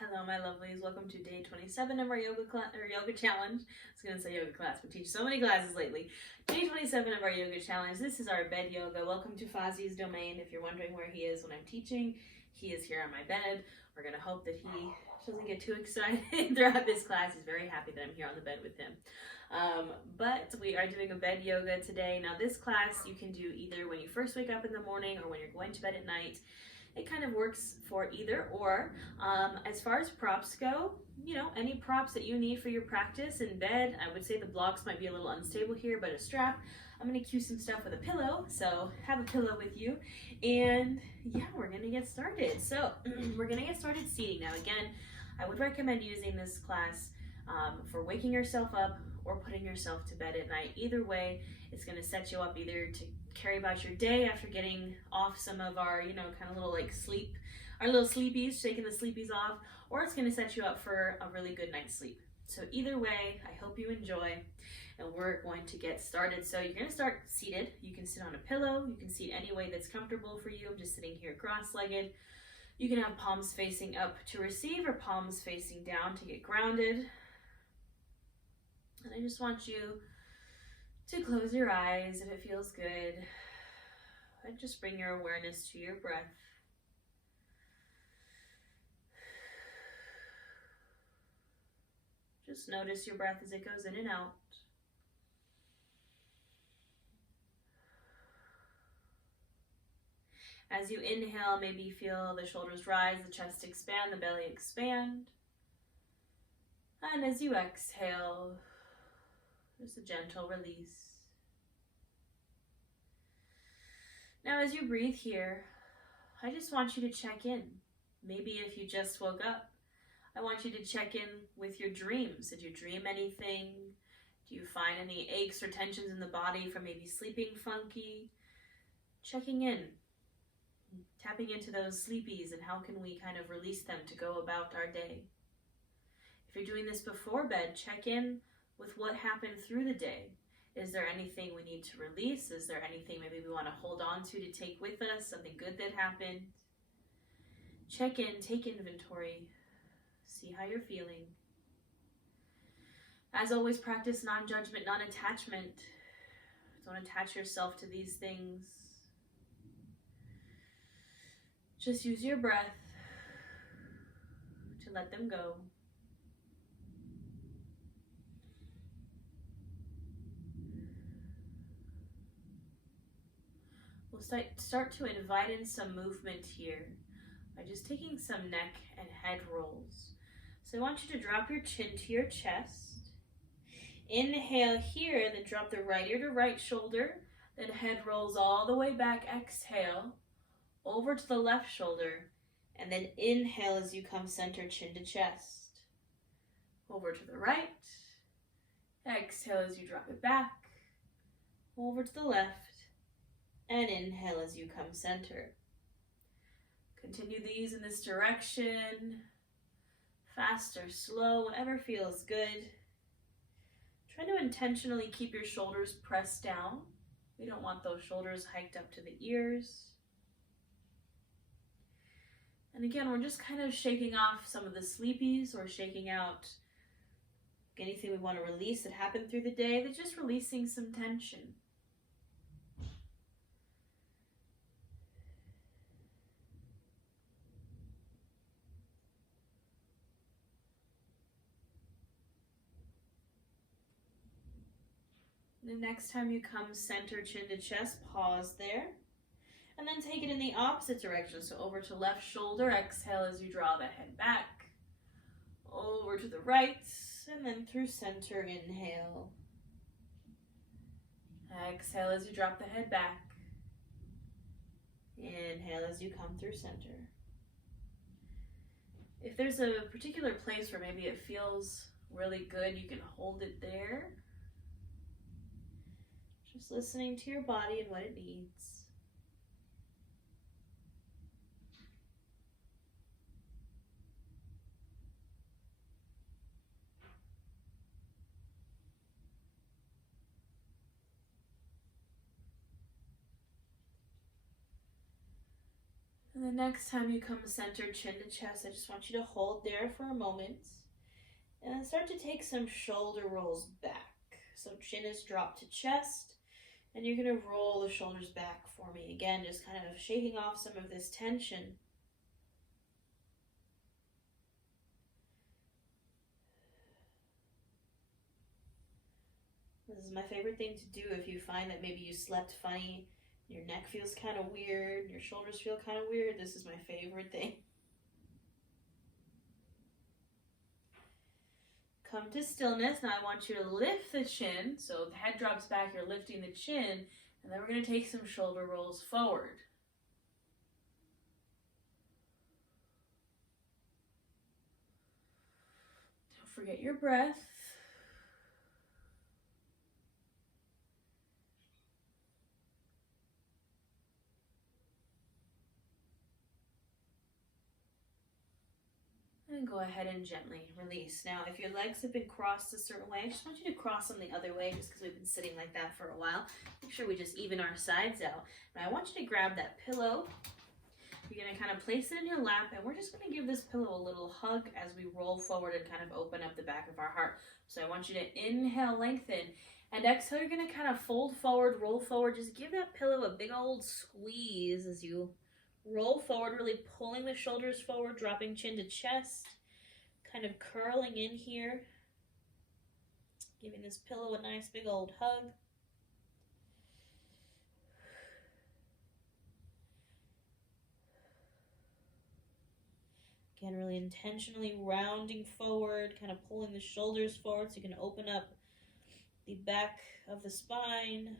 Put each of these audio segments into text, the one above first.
Hello, my lovelies. Welcome to day 27 of our yoga challenge. I was going to say yoga class. We teach so many classes lately. Day 27 of our yoga challenge. This is our bed yoga. Welcome to Fozzie's domain. If you're wondering where he is when I'm teaching, he is here on my bed. We're going to hope that he doesn't get too excited throughout this class. He's very happy that I'm here on the bed with him. But we are doing a bed yoga today. Now, this class you can do either when you first wake up in the morning or when you're going to bed at night. It kind of works for either or. As far as props go, any props that you need for your practice in bed. I would say the blocks might be a little unstable here, but a strap. I'm going to cue some stuff with a pillow, so have a pillow with you. And yeah, we're going to get started. So we're going to get started seating. Now again, I would recommend using this class for waking yourself up or putting yourself to bed at night. Either way, it's going to set you up either to carry about your day after getting off some of our, kind of little like sleep, our little sleepies, shaking the sleepies off, or it's going to set you up for a really good night's sleep. So either way, I hope you enjoy, and we're going to get started. So you're going to start seated. You can sit on a pillow. You can sit any way that's comfortable for you. I'm just sitting here cross-legged. You can have palms facing up to receive or palms facing down to get grounded. And I just want you to close your eyes if it feels good. And just bring your awareness to your breath. Just notice your breath as it goes in and out. As you inhale, maybe feel the shoulders rise, the chest expand, the belly expand. And as you exhale, just a gentle release. Now, as you breathe here, I just want you to check in. Maybe if you just woke up, I want you to check in with your dreams. Did you dream anything? Do you find any aches or tensions in the body from maybe sleeping funky? Checking in, tapping into those sleepies, and how can we kind of release them to go about our day? If you're doing this before bed, check in with what happened through the day. Is there anything we need to release? Is there anything maybe we want to hold on to take with us, something good that happened? Check in, take inventory, see how you're feeling. As always, practice non-judgment, non-attachment. Don't attach yourself to these things. Just use your breath to let them go. We'll start to invite in some movement here by just taking some neck and head rolls. So I want you to drop your chin to your chest. Inhale here, then drop the right ear to right shoulder, then head rolls all the way back. Exhale, over to the left shoulder, and then inhale as you come center, chin to chest. Over to the right, exhale as you drop it back, over to the left, and inhale as you come center. Continue these in this direction, fast or slow, whatever feels good. Try to intentionally keep your shoulders pressed down. We don't want those shoulders hiked up to the ears. And again, we're just kind of shaking off some of the sleepies or shaking out anything we want to release that happened through the day. That's just releasing some tension. The next time you come center, chin to chest, pause there. And then take it in the opposite direction. So over to left shoulder, exhale as you draw the head back. Over to the right, and then through center, inhale. Exhale as you drop the head back. Inhale as you come through center. If there's a particular place where maybe it feels really good, you can hold it there. Just listening to your body and what it needs. And the next time you come center, chin to chest, I just want you to hold there for a moment. And then start to take some shoulder rolls back. So chin is dropped to chest. And you're going to roll the shoulders back for me. Again, just kind of shaking off some of this tension. This is my favorite thing to do if you find that maybe you slept funny, your neck feels kind of weird, your shoulders feel kind of weird. This is my favorite thing. Come to stillness. Now I want you to lift the chin. So the head drops back, you're lifting the chin, and then we're going to take some shoulder rolls forward. Don't forget your breath. And go ahead and gently release. Now, if your legs have been crossed a certain way, I just want you to cross them the other way just because we've been sitting like that for a while. Make sure we just even our sides out. Now, I want you to grab that pillow. You're going to kind of place it in your lap, and we're just going to give this pillow a little hug as we roll forward and kind of open up the back of our heart. So I want you to inhale, lengthen, and exhale. You're going to kind of fold forward, roll forward. Just give that pillow a big old squeeze as you roll forward, really pulling the shoulders forward, dropping chin to chest, kind of curling in here, giving this pillow a nice big old hug. Again, really intentionally rounding forward, kind of pulling the shoulders forward so you can open up the back of the spine.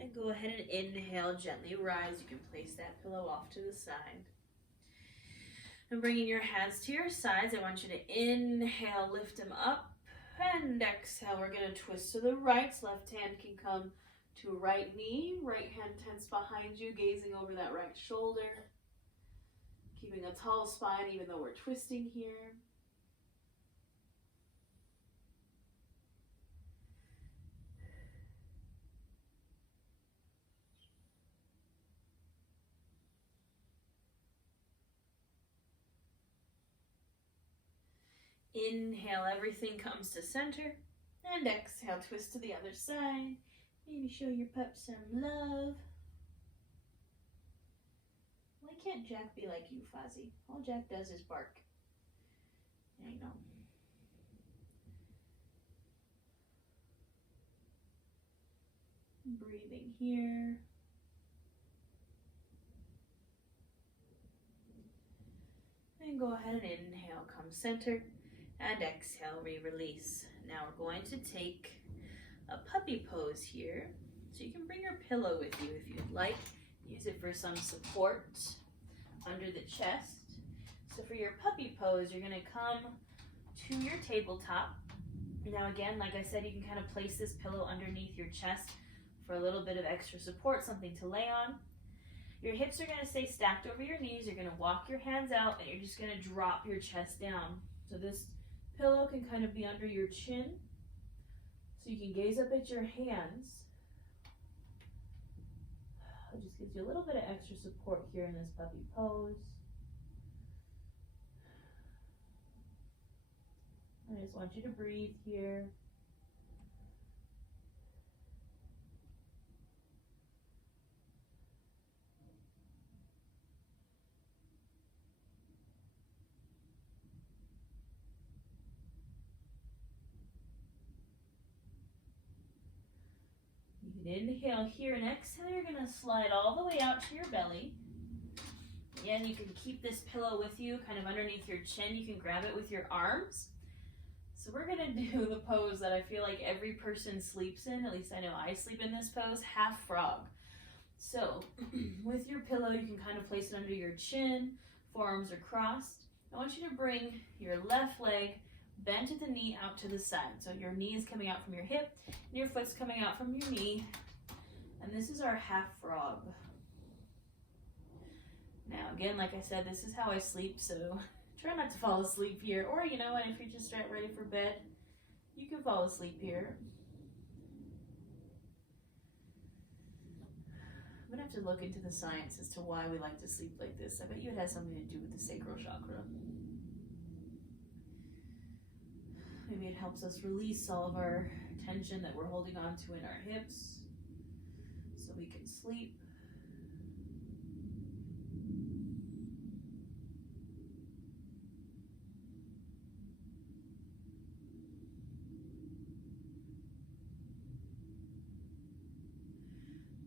And go ahead and inhale, gently rise. You can place that pillow off to the side. And bringing your hands to your sides, I want you to inhale, lift them up, and exhale. We're going to twist to the right. Left hand can come to right knee. Right hand tense behind you, gazing over that right shoulder. Keeping a tall spine even though we're twisting here. Inhale, everything comes to center. And exhale, twist to the other side. Maybe show your pup some love. Why can't Jack be like you, Fozzie? All Jack does is bark. I know. Breathing here. And go ahead and inhale, come center. And exhale, re-release. Now we're going to take a puppy pose here. So you can bring your pillow with you if you'd like. Use it for some support under the chest. So for your puppy pose, you're going to come to your tabletop. Now again, like I said, you can kind of place this pillow underneath your chest for a little bit of extra support, something to lay on. Your hips are going to stay stacked over your knees. You're going to walk your hands out, and you're just going to drop your chest down. So this pillow can kind of be under your chin, so you can gaze up at your hands. It just gives you a little bit of extra support here in this puppy pose. I just want you to breathe here. Inhale here and exhale, you're going to slide all the way out to your belly. Again, you can keep this pillow with you kind of underneath your chin. You can grab it with your arms. So we're going to do the pose that I feel like every person sleeps in. At least I know I sleep in this pose, half frog. So with your pillow, you can kind of place it under your chin. Forearms are crossed. I want you to bring your left leg bent at the knee out to the side. So your knee is coming out from your hip and your foot's coming out from your knee. And this is our half frog. Now again, like I said, this is how I sleep, so try not to fall asleep here. Or you know what, if you're just ready for bed, You can fall asleep here. I'm gonna have to look into the science as to why we like to sleep like this. I bet you it has something to do with the sacral chakra. Maybe it helps us release all of our tension that we're holding on to in our hips so we can sleep.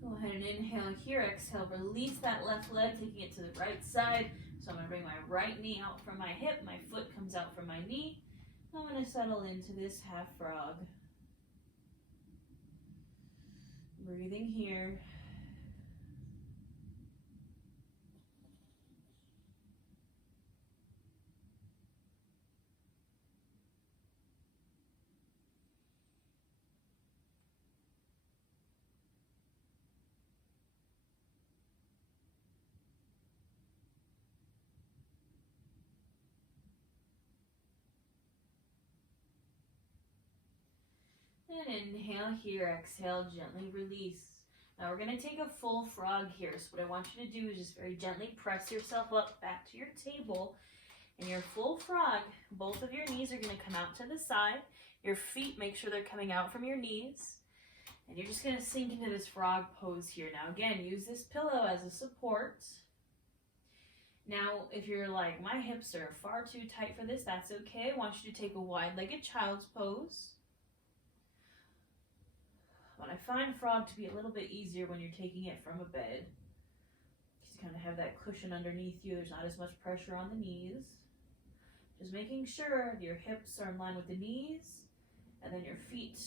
Go ahead and inhale here, exhale, release that left leg, taking it to the right side. So I'm gonna bring my right knee out from my hip, my foot comes out from my knee. I'm gonna settle into this half frog. Breathing here. And inhale here, exhale, gently release. Now we're going to take a full frog here. So what I want you to do is just very gently press yourself up back to your table. In your full frog, both of your knees are going to come out to the side. Your feet, make sure they're coming out from your knees. And you're just going to sink into this frog pose here. Now again, use this pillow as a support. Now, if you're like, my hips are far too tight for this, that's okay. I want you to take a wide-legged child's pose. But I find frog to be a little bit easier when you're taking it from a bed. You kind of have that cushion underneath you. There's not as much pressure on the knees. Just making sure your hips are in line with the knees, and then your feet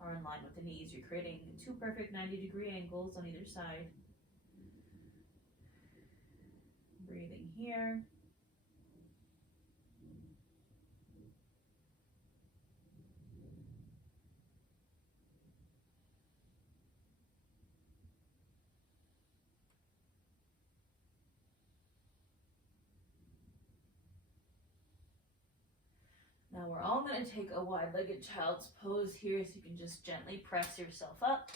are in line with the knees. You're creating two perfect 90-degree angles on either side. Breathing here. Now we're all going to take a wide-legged child's pose here, so you can just gently press yourself up.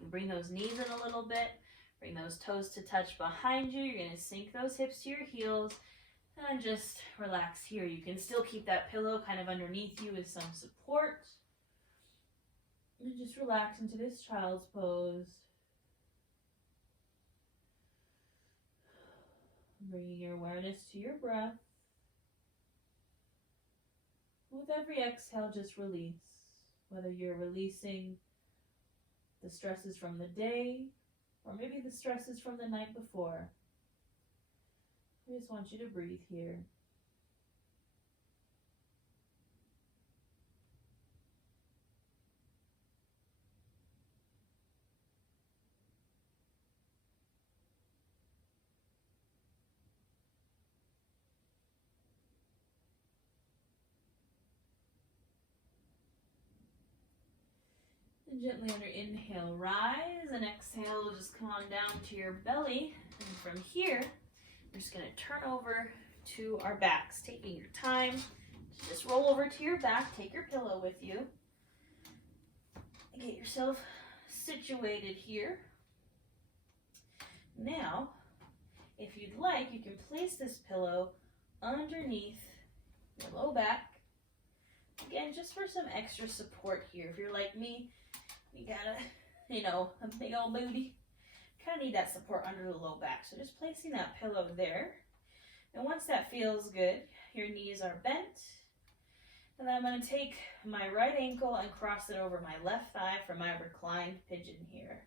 You bring those knees in a little bit, bring those toes to touch behind you. You're going to sink those hips to your heels and just relax here. You can still keep that pillow kind of underneath you with some support. And just relax into this child's pose. Bringing your awareness to your breath. With every exhale, just release. Whether you're releasing the stresses from the day, or maybe the stresses from the night before. I just want you to breathe here. And gently on your inhale, rise, and exhale, just come on down to your belly. And from here, we're just going to turn over to our backs, taking your time. Just roll over to your back, take your pillow with you. And get yourself situated here. Now, if you'd like, you can place this pillow underneath your low back. Again, just for some extra support here. If you're like me, you got a big old booty. Kind of need that support under the low back. So just placing that pillow there. And once that feels good, your knees are bent. And then I'm going to take my right ankle and cross it over my left thigh for my reclined pigeon here.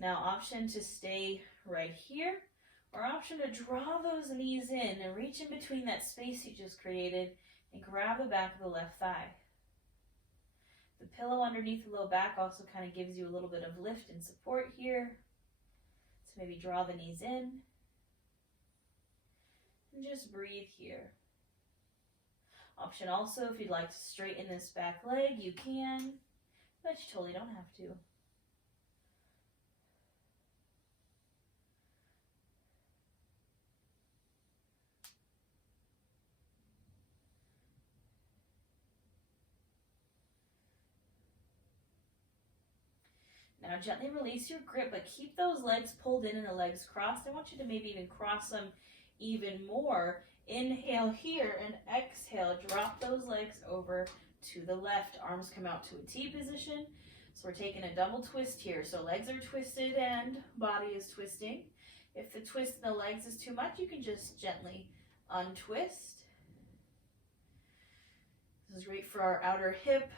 Now, option to stay right here, or option to draw those knees in and reach in between that space you just created and grab the back of the left thigh. The pillow underneath the low back also kind of gives you a little bit of lift and support here. So maybe draw the knees in and just breathe here. Option also, if you'd like to straighten this back leg, you can, but you totally don't have to. And now gently release your grip, but keep those legs pulled in and the legs crossed. I want you to maybe even cross them even more. Inhale here and exhale. Drop those legs over to the left. Arms come out to a T position. So we're taking a double twist here. So legs are twisted and body is twisting. If the twist in the legs is too much, you can just gently untwist. This is great for our outer hip.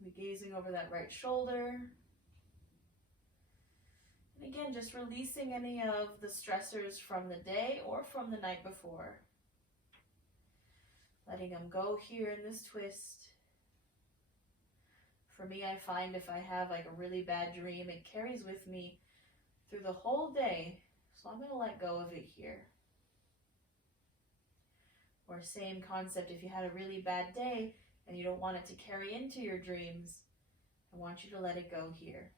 Maybe gazing over that right shoulder. And again, just releasing any of the stressors from the day or from the night before. Letting them go here in this twist. For me, I find if I have like a really bad dream, it carries with me through the whole day. So I'm going to let go of it here. Or same concept, if you had a really bad day and you don't want it to carry into your dreams, I want you to let it go here.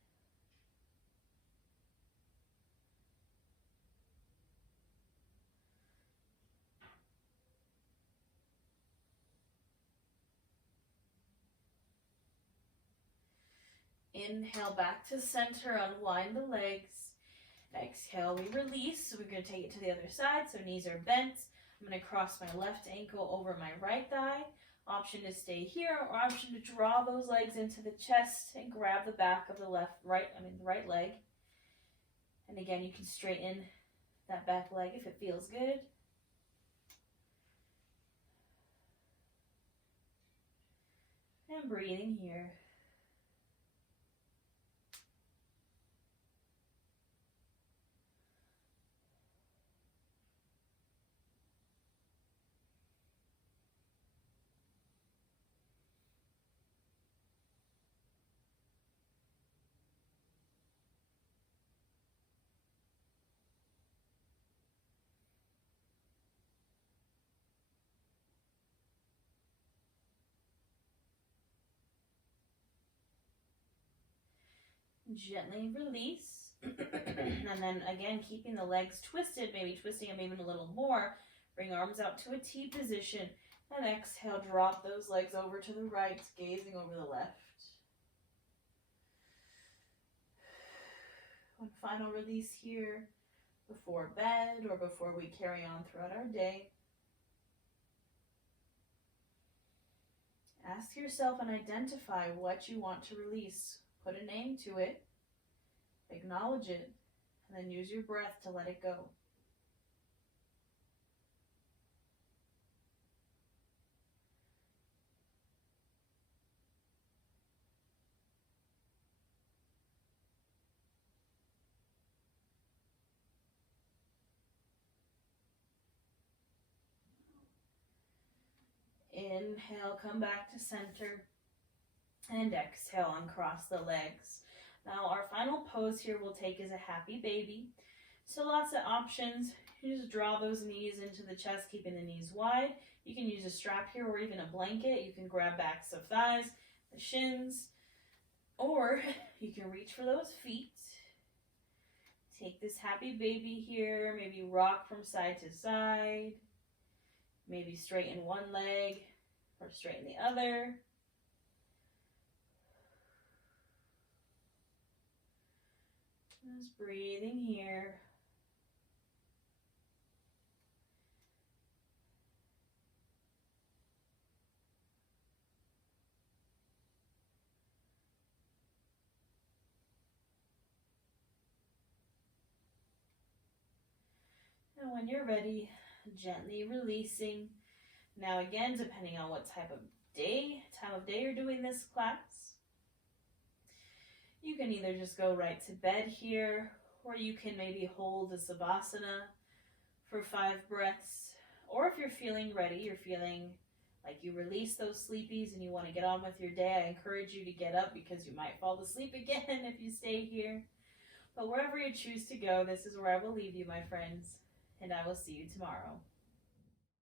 Inhale back to center, unwind the legs. Exhale, we release. So we're going to take it to the other side. So knees are bent. I'm going to cross my left ankle over my right thigh. Option to stay here, or option to draw those legs into the chest and grab the back of the right leg. And again, you can straighten that back leg if it feels good. And breathing here. Gently release. And then again, keeping the legs twisted, maybe twisting them even a little more. Bring arms out to a T position. And exhale, drop those legs over to the right, gazing over the left. One final release here before bed or before we carry on throughout our day. Ask yourself and identify what you want to release. Put a name to it, acknowledge it, and then use your breath to let it go. Inhale, come back to center. And exhale, uncross the legs. Now our final pose here we'll take is a happy baby. So lots of options. You just draw those knees into the chest, keeping the knees wide. You can use a strap here or even a blanket. You can grab backs of thighs, the shins, or you can reach for those feet. Take this happy baby here, maybe rock from side to side. Maybe straighten one leg or straighten the other. Just breathing here. And when you're ready, gently releasing. Now again, depending on what time of day you're doing this class, you can either just go right to bed here, or you can maybe hold the Savasana for 5 breaths. Or if you're feeling ready, you're feeling like you release those sleepies and you want to get on with your day, I encourage you to get up because you might fall asleep again if you stay here. But wherever you choose to go, this is where I will leave you, my friends, and I will see you tomorrow.